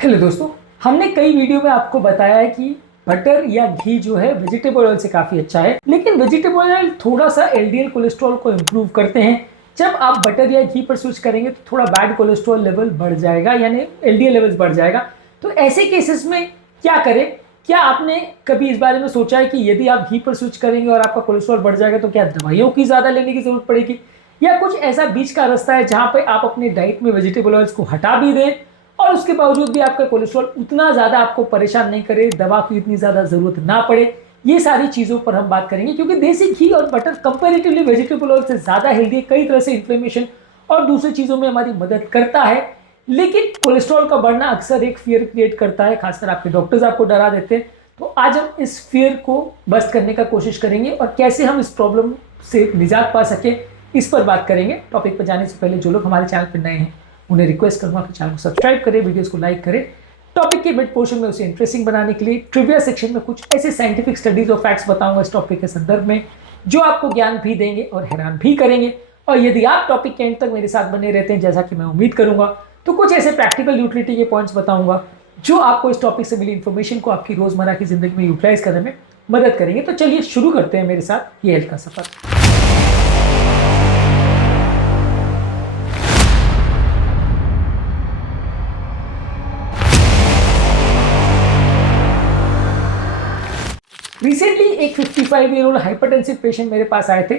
Hello दोस्तों, हमने कई वीडियो में आपको बताया है कि बटर या घी जो है वेजिटेबल ऑयल से काफ़ी अच्छा है, लेकिन वेजिटेबल ऑयल थोड़ा सा एलडीएल कोलेस्ट्रॉल को इम्प्रूव करते हैं। जब आप बटर या घी पर स्विच करेंगे तो थोड़ा बैड कोलेस्ट्रॉल लेवल बढ़ जाएगा, यानी एलडीएल लेवल्स बढ़ जाएगा। तो ऐसे केसेस में क्या करें? क्या आपने कभी इस बारे में सोचा है कि यदि आप घी पर स्विच करेंगे और आपका कोलेस्ट्रॉल बढ़ जाएगा तो क्या दवाइयों की ज़्यादा लेने की ज़रूरत पड़ेगी, या कुछ ऐसा बीच का रास्ता है जहाँ पे आप अपनी डाइट में वेजिटेबल ऑयल्स को हटा भी दें और उसके बावजूद भी आपका कोलेस्ट्रॉल उतना ज़्यादा आपको परेशान नहीं करे, दवा की इतनी ज़्यादा ज़रूरत ना पड़े। ये सारी चीज़ों पर हम बात करेंगे, क्योंकि देसी घी और बटर कंपैरेटिवली वेजिटेबल ऑयल से ज़्यादा हेल्दी है, कई तरह से इन्फ्लेमेशन और दूसरी चीज़ों में हमारी मदद करता है। लेकिन कोलेस्ट्रॉल का बढ़ना अक्सर एक फियर क्रिएट करता है, खासकर आपके डॉक्टर्स आपको डरा देते हैं। तो आज हम इस फियर को बस्ट करने का कोशिश करेंगे और कैसे हम इस प्रॉब्लम से निजात पा सके, इस पर बात करेंगे। टॉपिक पर जाने से पहले जो लोग हमारे चैनल पर नए हैं उन्हें रिक्वेस्ट करूंगा कि चैनल को सब्सक्राइब करें, वीडियोस को लाइक करें। टॉपिक के मिड पोर्शन में उसे इंटरेस्टिंग बनाने के लिए ट्रिविया सेक्शन में कुछ ऐसे साइंटिफिक स्टडीज और फैक्ट्स बताऊंगा इस टॉपिक के संदर्भ में, जो आपको ज्ञान भी देंगे और हैरान भी करेंगे। और यदि आप टॉपिक के एंड तक मेरे साथ बने रहते हैं, जैसा कि मैं उम्मीद करूंगा, तो कुछ ऐसे प्रैक्टिकल यूटिलिटी के पॉइंट्स बताऊंगा जो आपको इस टॉपिक से मिली इन्फॉर्मेशन को आपकी रोजमर्रा की जिंदगी में यूटिलाइज करने में मदद करेंगे। तो चलिए शुरू करते हैं मेरे साथ ये हेल्थ का सफर। रिसेंटली एक 55 ईयर ओल्ड हाइपरटेंसिव पेशेंट मेरे पास आए थे,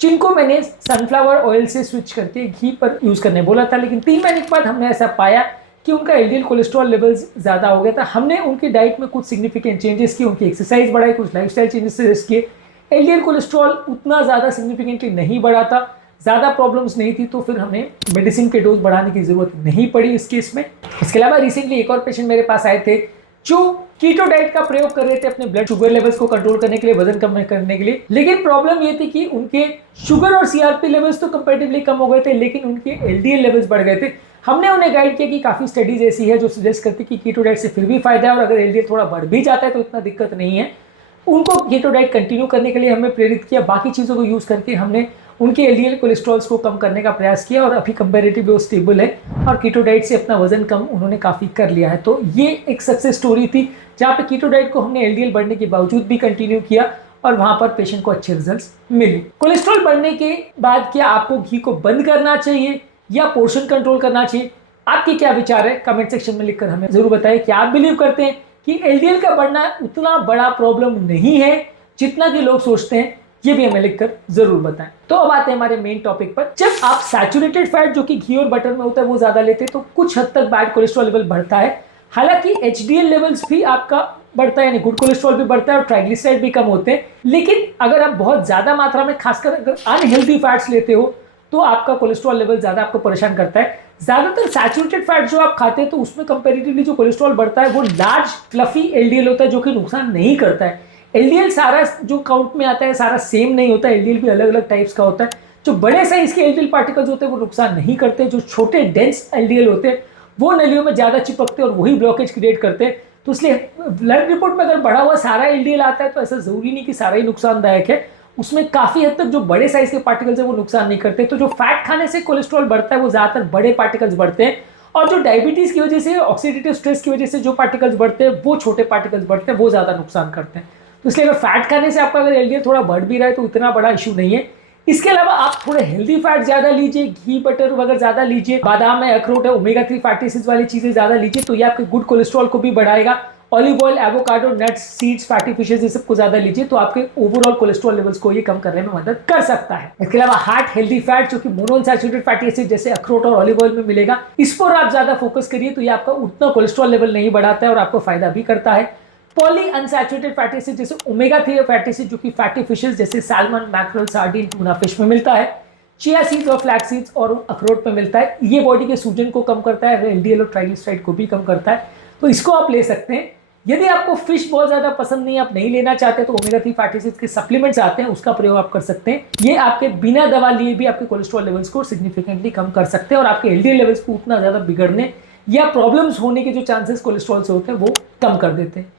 जिनको मैंने सनफ्लावर ऑयल से स्विच करके घी पर यूज करने बोला था। लेकिन 3 महीने के बाद हमने ऐसा पाया कि उनका एलडीएल कोलेस्ट्रॉल लेवल्स ज़्यादा हो गया था। हमने उनकी डाइट में कुछ सिग्निफिकेंट चेंजेस किए, उनकी एक्सरसाइज बढ़ाई, कुछ लाइफस्टाइल चेंजेस सजेस्ट किए। एलडीएल कोलेस्ट्रॉल उतना ज़्यादा सिग्निफिकेंटली नहीं बढ़ा था, ज़्यादा प्रॉब्लम्स नहीं थी, तो फिर हमें मेडिसिन के डोज बढ़ाने की ज़रूरत नहीं पड़ी इस केस में। इसके अलावा रिसेंटली एक और पेशेंट मेरे पास आए थे जो कीटो डाइट का प्रयोग कर रहे थे अपने ब्लड शुगर लेवल्स को कंट्रोल करने के लिए, वजन कम करने के लिए। लेकिन प्रॉब्लम ये थी कि उनके शुगर और सीआरपी लेवल्स तो कंपैरेटिवली कम हो गए थे, लेकिन उनके एलडीएल लेवल्स बढ़ गए थे। हमने उन्हें गाइड किया कि काफ़ी स्टडीज ऐसी है जो सजेस्ट करती है कि कीटो डाइट से फिर भी फायदा है, और अगर एलडीएल थोड़ा बढ़ भी जाता है तो इतना दिक्कत नहीं है। उनको कीटो डाइट कंटिन्यू करने के लिए हमें प्रेरित किया। बाकी चीज़ों को यूज़ करके हमने उनके एलडीएल कोलेस्ट्रॉल्स को कम करने का प्रयास किया, और अभी कंपैरेटिवली वो स्टेबल है और कीटो डाइट से अपना वजन कम उन्होंने काफ़ी कर लिया है। तो ये एक सक्सेस स्टोरी थी, जहाँ पे कीटो डाइट को हमने एलडीएल बढ़ने के बावजूद भी कंटिन्यू किया और वहाँ पर पेशेंट को अच्छे रिजल्ट्स मिले। कोलेस्ट्रॉल बढ़ने के बाद क्या आपको घी को बंद करना चाहिए या पोर्शन कंट्रोल करना चाहिए? आपके क्या विचार है? कमेंट सेक्शन में लिखकर हमें जरूर बताएं। क्या आप बिलीव करते हैं कि एलडीएल का बढ़ना उतना बड़ा प्रॉब्लम नहीं है जितना कि लोग सोचते हैं? ये भी हमें लिखकर जरूर बताएं। तो अब आते हैं हमारे मेन टॉपिक पर। जब आप सैचुरेटेड फैट जो कि घी और बटर में होता है वो ज्यादा लेते हैं तो कुछ हद तक बैड कोलेस्ट्रॉल लेवल बढ़ता है। हालांकि एचडीएल लेवल्स भी आपका बढ़ता है, यानी गुड कोलेस्ट्रॉल भी बढ़ता है और ट्राइग्लिसराइड भी कम होते हैं। लेकिन अगर आप बहुत ज्यादा मात्रा में, खासकर अगर अनहेल्दी फैट्स लेते हो, तो आपका कोलेस्ट्रॉल लेवल ज्यादा आपको परेशान करता है। ज्यादातर सैचुरेटेड फैट जो आप खाते हैं तो उसमें कंपैरेटिवली जो कोलेस्ट्रॉल बढ़ता है वो लार्ज फ्लफी एलडीएल होता है, जो कि नुकसान नहीं करता है। एलडीएल सारा जो काउंट में आता है सारा सेम नहीं होता है, एलडीएल भी अलग अलग टाइप्स का होता है। जो बड़े साइज के एलडीएल पार्टिकल्स होते हैं वो नुकसान नहीं करते, जो छोटे डेंस एलडीएल होते हैं वो नलियों में ज्यादा चिपकते हैं और वही ब्लॉकेज क्रिएट करते हैं। तो इसलिए ब्लड रिपोर्ट में अगर बढ़ा हुआ सारा एलडीएल आता है तो ऐसा जरूरी नहीं कि सारा ही नुकसानदायक है। उसमें काफी हद तक जो बड़े साइज के पार्टिकल्स है वो नुकसान नहीं करते। तो जो फैट खाने से कोलेस्ट्रॉल बढ़ता है वो ज्यादातर बड़े पार्टिकल्स बढ़ते हैं, और जो डायबिटीज की वजह से, ऑक्सीडेटिव स्ट्रेस की वजह से जो पार्टिकल्स बढ़ते हैं, वो छोटे पार्टिकल्स बढ़ते हैं, वो ज्यादा नुकसान करते हैं। तो इसलिए अगर फैट खाने से आपका अगर एलडीएल थोड़ा बढ़ भी रहा है तो इतना बड़ा इशू नहीं है। इसके अलावा आप थोड़े हेल्दी फैट ज्यादा लीजिए, घी बटर वगैरह ज्यादा लीजिए, बादाम है, अखरोट है, ओमेगा 3 फैटी एसिड्स वाली चीजें ज्यादा लीजिए, तो ये आपके गुड कोलेस्ट्रॉल को भी बढ़ाएगा। Olive oil, avocado, nuts, seeds, fatty fishes, ये सब को ज्यादा लीजिए तो आपके ओवरऑल कोलेस्ट्रॉल लेवल्स को ये कम करने में मदद कर सकता है। इसके अलावा हार्ट हेल्दी फैट जो कि मोनोअनसैचुरेटेड फैटी एसिड जैसे अखरोट और ऑलिव ऑयल में मिलेगा, इस पर आप ज्यादा फोकस करिए तो ये आपका उतना कोलेस्ट्रॉल लेवल नहीं बढ़ाता है और आपको फायदा भी करता है। पॉली अनसैचुरेटेड फैटी एसिड जैसे ओमेगा 3 फैटी एसिड जो कि फैटी फिशेस जैसे salmon, mackerel, sardine, tuna fish में मिलता है, चिया सीड्स और फ्लैक्स सीड्स और अखरोट में मिलता है। ये बॉडी के सूजन को कम करता है, एलडीएल और ट्राइग्लिसराइड को भी कम करता है, तो इसको आप ले सकते हैं। यदि आपको फिश बहुत ज्यादा पसंद नहीं, आप नहीं लेना चाहते, तो ओमेगा 3 फैटी एसिड्स के सप्लीमेंट्स आते हैं, उसका प्रयोग आप कर सकते हैं। ये आपके बिना दवा लिए भी आपके कोलेस्ट्रॉल लेवल्स को सिग्निफिकेंटली कम कर सकते हैं और आपके एलडीएल लेवल्स को उतना ज्यादा बिगड़ने या प्रॉब्लम्स होने के जो चांसेस कोलेस्ट्रॉल से होते हैं वो कम कर देते हैं।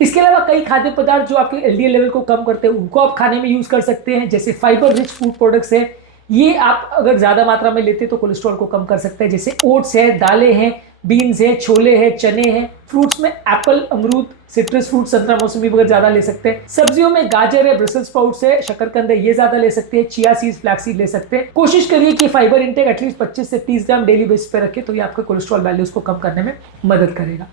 इसके अलावा कई खाद्य पदार्थ जो आपके एलडीएल लेवल को कम करते हैं उनको आप खाने में यूज कर सकते हैं, जैसे फाइबर रिच फूड प्रोडक्ट्स है, ये आप अगर ज़्यादा मात्रा में लेते तो कोलेस्ट्रॉल को कम कर सकते हैं। जैसे ओट्स है, दालें हैं, बीन्स है, छोले है, चने हैं। फ्रूट्स में एप्पल, अमरूद, सिट्रस फ्रूट, संतरा, मौसमी वगैरह ज्यादा ले सकते हैं। सब्जियों में गाजर है, ब्रसेल्स स्प्राउट्स है, शकरकंद है, ये ज्यादा ले सकते हैं। चिया सीड्स, फ्लैक्स सीड ले सकते हैं। कोशिश करिए कि फाइबर इंटेक एटलीस्ट 25 से 30 ग्राम डेली बेसिस पे रखें, तो ये आपके कोलेस्ट्रॉल वैल्यूज को कम करने में मदद करेगा।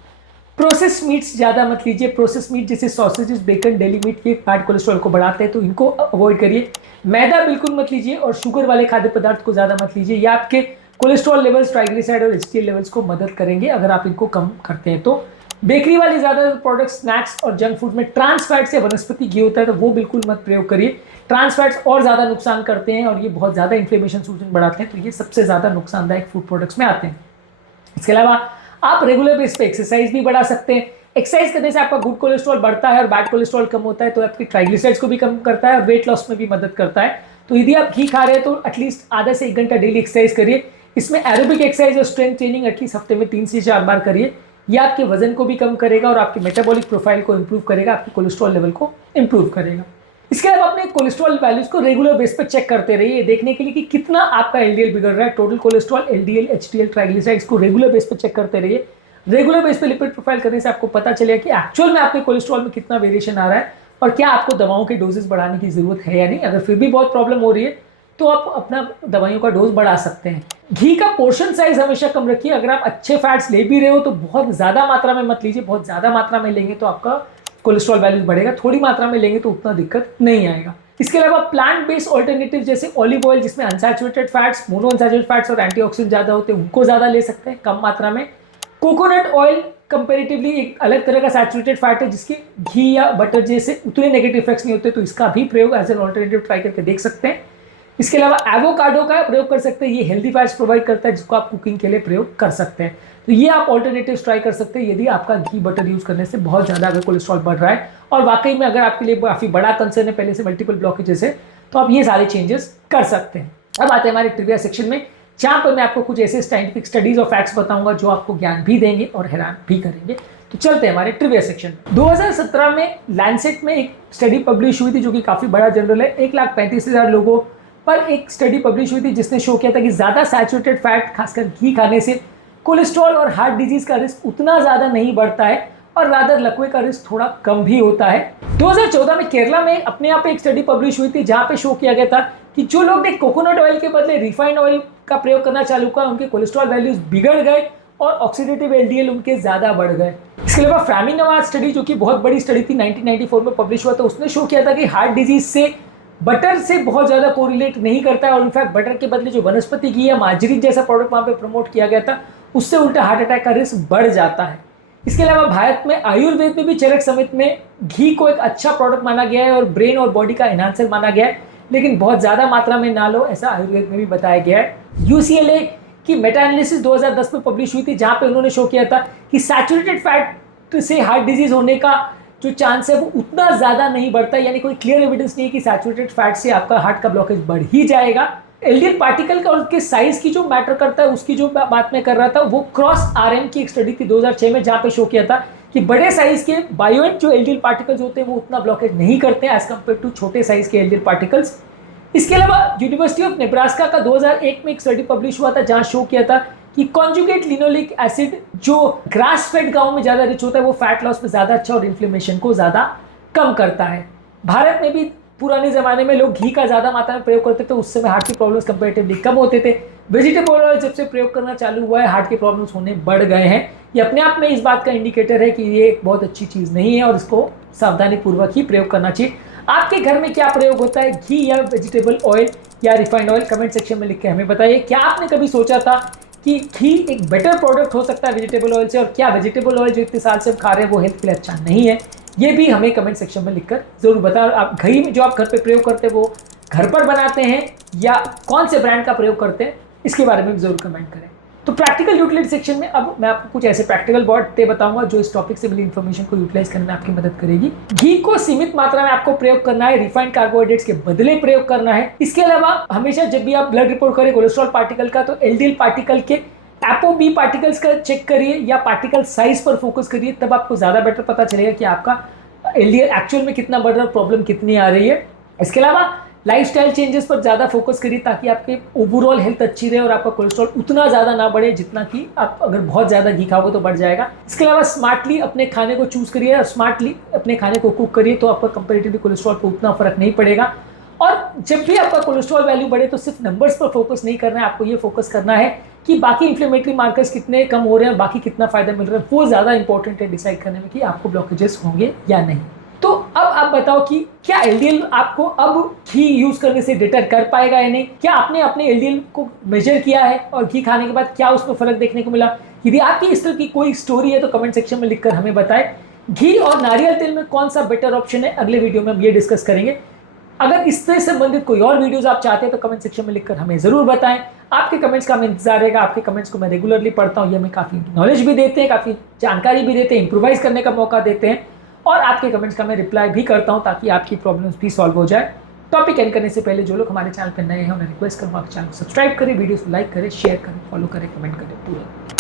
प्रोसेस मीट्स ज्यादा मत लीजिए। प्रोसेस मीट जैसे सॉसेजेस, बेकन, डेली मीट ये बैड कोलेस्ट्रॉल को बढ़ाते हैं, तो इनको अवॉइड करिए। मैदा बिल्कुल मत लीजिए और शुगर वाले खाद्य पदार्थ को ज्यादा मत लीजिए। ये आपके कोलेस्ट्रॉल लेवल्स, ट्राइग्लिसराइड और एचडीएल लेवल्स को मदद करेंगे अगर आप इनको कम करते हैं तो। बेकरी वाले ज्यादा प्रोडक्ट्स, स्नैक्स और जंक फूड में ट्रांस फैट्स या वनस्पति घी होता है, तो वो बिल्कुल मत प्रयोग करिए। ट्रांस फैट्स और ज्यादा नुकसान करते हैं और ये बहुत ज्यादा इन्फ्लेमेशन, सूजन बढ़ाते हैं, तो ये सबसे ज्यादा नुकसानदायक फूड प्रोडक्ट्स में आते हैं। इसके अलावा आप रेगुलर बेस पे एक्सरसाइज भी बढ़ा सकते हैं। एक्सरसाइज करने से आपका गुड कोलेस्ट्रॉल बढ़ता है और बैड कोलेस्ट्रॉल कम होता है, तो आपकी ट्राइग्लिसराइड्स को भी कम करता है और वेट लॉस में भी मदद करता है। तो यदि आप घी खा रहे हैं तो एटलीस्ट आधा से 1 घंटा डेली एक्सरसाइज करिए। इसमें एरोबिक एक्सरसाइज और स्ट्रेंथ ट्रेनिंग एटलीस्ट हफ्ते में 3 से 4 बार करिए। ये आपके वजन को भी कम करेगा और आपके मेटाबॉलिक प्रोफाइल को इंप्रूव करेगा, आपके कोलेस्ट्रॉल लेवल को इंप्रूव करेगा। इसके अलावा अपने कोलेस्ट्रॉल वैल्यूज को रेगुलर बेस पर चेक करते रहिए, देखने के लिए कि कितना आपका एलडीएल बिगड़ रहा है। Total cholesterol, LDL, HDL, triglycerides को रेगुलर बेस पर चेक करते रहिए। रेगुलर बेस पे लिपिड प्रोफाइल करने से आपको पता चलेगा कि एक्चुअल में आपके कोलेस्ट्रॉल में कितना वेरिएशन आ रहा है और क्या आपको दवाओं के डोजेस बढ़ाने की जरूरत है या नहीं। अगर फिर भी बहुत प्रॉब्लम हो रही है तो आप अपना दवाइयों का डोज बढ़ा सकते हैं। घी का पोर्शन साइज हमेशा कम रखिए। अगर आप अच्छे फैट्स ले भी रहे हो तो बहुत ज्यादा मात्रा में मत लीजिए। बहुत ज्यादा मात्रा में लेंगे तो आपका कोलेस्ट्रॉल वैल्यूज बढ़ेगा, थोड़ी मात्रा में लेंगे तो उतना दिक्कत नहीं आएगा। इसके अलावा प्लांट बेस्ड ऑल्टरनेटिव जैसे ऑलिव ऑयल, जिसमें unsaturated fats, mono unsaturated fats और एंटीऑक्सीडेंट ज्यादा होते हैं, उनको ज्यादा ले सकते हैं कम मात्रा में। कोकोनट ऑयल कंपेरेटिवली एक अलग तरह का सैचुरेटेड फैट है, जिसके घी या बटर जैसे उतने नेगेटिव इफेक्ट्स नहीं होते, तो इसका भी प्रयोग एज एन ऑल्टरनेटिव ट्राई करके देख सकते हैं। इसके अलावा एवोकाडो का प्रयोग कर सकते हैं। ये हेल्दी फैट्स प्रोवाइड करता है, जिसको आप कुकिंग के लिए प्रयोग कर सकते हैं। तो ये आप ऑल्टरनेटिव ट्राई कर सकते हैं यदि आपका घी बटर यूज करने से बहुत ज्यादा अगर कोलेस्ट्रॉल बढ़ रहा है और वाकई में अगर आपके लिए काफी बड़ा कंसर्न है पहले से मल्टीपल ब्लॉकेजेस है, तो आप ये सारे चेंजेस कर सकते हैं। अब आते हैं हमारे ट्रिविया सेक्शन में, जहां पर मैं आपको कुछ ऐसे साइंटिफिक स्टडीज और फैक्ट्स बताऊंगा जो आपको ज्ञान भी देंगे और हैरान भी करेंगे। तो चलते हैं हमारे ट्रिविया सेक्शन में। 2017 में लैंसेट में एक स्टडी पब्लिश हुई थी जो कि काफी बड़ा जर्नल है। 1,35,000 लोगों पर एक स्टडी पब्लिश हुई थी जिसने शो किया था कि ज्यादा सैचुरेटेड फैट, खासकर घी खाने से कोलेस्ट्रॉल और हार्ट डिजीज का रिस्क उतना ज्यादा नहीं बढ़ता है और रादर लकवे का रिस्क थोड़ा कम भी होता है। 2014 में केरला में अपने आप एक स्टडी पब्लिश हुई थी जहां पे शो किया गया था कि जो लोग ने कोकोनट ऑयल के बदले रिफाइंड ऑयल का प्रयोग करना चालू किया, उनके कोलेस्ट्रॉल वैल्यूज बिगड़ गए और ऑक्सीडेटिव एलडीएल उनके ज्यादा बढ़ गए। इसके अलावा फ्रामिनावाद स्टडी, जो कि बहुत बड़ी स्टडी थी, 1994 में पब्लिश हुआ था, उसने शो किया था कि हार्ट डिजीज से बटर से बहुत ज्यादा कोरिलेट नहीं करता है और इनफैक्ट बटर के बदले जो वनस्पति घी या मार्जरीन जैसा प्रोडक्ट वहां पे प्रमोट किया गया था, उससे उल्टा हार्ट अटैक का रिस्क बढ़ जाता है। इसके अलावा भारत में आयुर्वेद में भी चरक समिति में घी को एक अच्छा प्रोडक्ट माना गया है और ब्रेन और बॉडी का एनहांसर माना गया है, लेकिन बहुत ज्यादा मात्रा में ना लो, ऐसा आयुर्वेद में भी बताया गया है। यूसीएलए की मेटा एनालिसिस 2010 में पब्लिश हुई थी जहां पे उन्होंने शो किया था कि सैचुरेटेड फैट से हार्ट डिजीज होने का जो चांस है वो उतना ज्यादा नहीं बढ़ता, यानी कोई क्लियर एविडेंस नहीं है कि सैचुरेटेड फैट से आपका हार्ट का ब्लॉकेज बढ़ ही जाएगा। एलडीएल पार्टिकल का और उसके साइज की जो मैटर करता है, उसकी जो बात मैं कर रहा था, वो क्रॉस आरएम की एक स्टडी थी 2006 में, जहां पे शो किया था कि बड़े साइज के बायोएंट जो एलडीएल पार्टिकल्स होते हैं वो उतना ब्लॉकेज नहीं करते हैं एज कम्पेयर टू छोटे साइज के एलडीएल पार्टिकल्स। इसके अलावा यूनिवर्सिटी ऑफ नेब्रास्का का 2001 में एक स्टडी पब्लिश हुआ था जहां शो किया था कि कॉन्जुगेट लिनोलिक एसिड जो ग्रास फेड गांव में ज्यादा रिच होता है वो फैट लॉस में ज्यादा अच्छा और इन्फ्लेमेशन को ज्यादा कम करता है। भारत में भी पुराने जमाने में लोग घी का ज्यादा मात्रा में प्रयोग करते थे, उस समय हार्ट की प्रॉब्लम्स कंपैरेटिवली कम होते थे। वेजिटेबल ऑयल जब से प्रयोग करना चालू हुआ है, हार्ट के प्रॉब्लम्स होने बढ़ गए हैं। ये अपने आप में इस बात का इंडिकेटर है कि ये एक बहुत अच्छी चीज नहीं है और इसको सावधानी पूर्वक ही प्रयोग करना चाहिए। आपके घर में क्या प्रयोग होता है, घी या वेजिटेबल ऑयल या रिफाइंड ऑयल? कमेंट सेक्शन में लिख के हमें बताइए। क्या आपने कभी सोचा था कि घी एक बेटर प्रोडक्ट हो सकता है वेजिटेबल ऑयल से, और क्या वेजिटेबल ऑयल जो इतने साल से हम खा रहे हैं वो हेल्थ के लिए अच्छा नहीं है? ये भी हमें कमेंट सेक्शन में लिखकर जरूर बताओ। आप घी जो आप घर पे प्रयोग करते हैं वो घर पर बनाते हैं या कौन से ब्रांड का प्रयोग करते हैं, इसके बारे में भी जरूर कमेंट करें। तो प्रैक्टिकल यूटिलिटी सेक्शन में अब मैं आपको कुछ ऐसे प्रैक्टिकल बातें बताऊंगा जो इस टॉपिक से मिली इन्फॉर्मेशन को यूटिलाइज करने में आपकी मदद करेगी। घी को सीमित मात्रा में आपको प्रयोग करना है, रिफाइंड कार्बोहाइड्रेट्स के बदले प्रयोग करना है। इसके अलावा हमेशा जब भी आप ब्लड रिपोर्ट करें कोलेस्ट्रॉल पार्टिकल का, तो एलडीएल पार्टिकल के एपोबी पार्टिकल्स का चेक करिए या पार्टिकल साइज पर फोकस करिए, तब आपको ज्यादा बेटर पता चलेगा कि आपका एलडीएल एक्चुअल में कितना बढ़ रहा है, प्रॉब्लम कितनी आ रही है। इसके अलावा लाइफस्टाइल चेंजेस पर ज़्यादा फोकस करिए ताकि आपके ओवरऑल हेल्थ अच्छी रहे और आपका कोलेस्ट्रॉल उतना ज़्यादा ना बढ़े जितना कि आप अगर बहुत ज़्यादा घी खाओगे तो बढ़ जाएगा। इसके अलावा स्मार्टली अपने खाने को चूज़ करिए और स्मार्टली अपने खाने को कुक करिए तो आपका कंपेरेटिवली कोलेस्ट्रॉल पर उतना फर्क नहीं पड़ेगा। और जब भी आपका कोलेस्ट्रॉल वैल्यू बढ़े तो सिर्फ नंबर्स पर फोकस नहीं करना है, आपको ये फोकस करना है कि बाकी इन्फ्लेमेटरी मार्कर्स कितने कम हो रहे हैं, बाकी कितना फायदा मिल रहा है, वो ज़्यादा इंपॉर्टेंट है डिसाइड करने में कि आपको ब्लॉकेजेस होंगे या नहीं। तो अब आप बताओ कि क्या एलडीएल आपको अब घी यूज करने से डिटर कर पाएगा या नहीं? क्या आपने अपने एलडीएल को मेजर किया है और घी खाने के बाद क्या उसमें फर्क देखने को मिला? यदि आपकी इस तरह की कोई स्टोरी है तो कमेंट सेक्शन में लिखकर हमें बताएं। घी और नारियल तेल में कौन सा बेटर ऑप्शन है, अगले वीडियो में हम ये डिस्कस करेंगे। अगर इससे संबंधित कोई और वीडियोस आप चाहते हैं तो कमेंट सेक्शन में लिखकर हमें जरूर बताएं। आपके कमेंट्स का हमें इंतजार रहेगा। आपके कमेंट्स को मैं रेगुलरली पढ़ता हूँ, ये हमें काफ़ी नॉलेज भी देते हैं, काफ़ी जानकारी भी देते हैं, इंप्रोवाइज करने का मौका देते हैं और आपके कमेंट्स का मैं रिप्लाई भी करता हूँ ताकि आपकी प्रॉब्लम्स भी सॉल्व हो जाए। टॉपिक एंड करने से पहले जो लोग हमारे चैनल पर नए हैं उन्हें रिक्वेस्ट करूँगा कि चैनल को सब्सक्राइब करें, वीडियोस को लाइक करें, शेयर करें, फॉलो करें, कमेंट करें पूरा।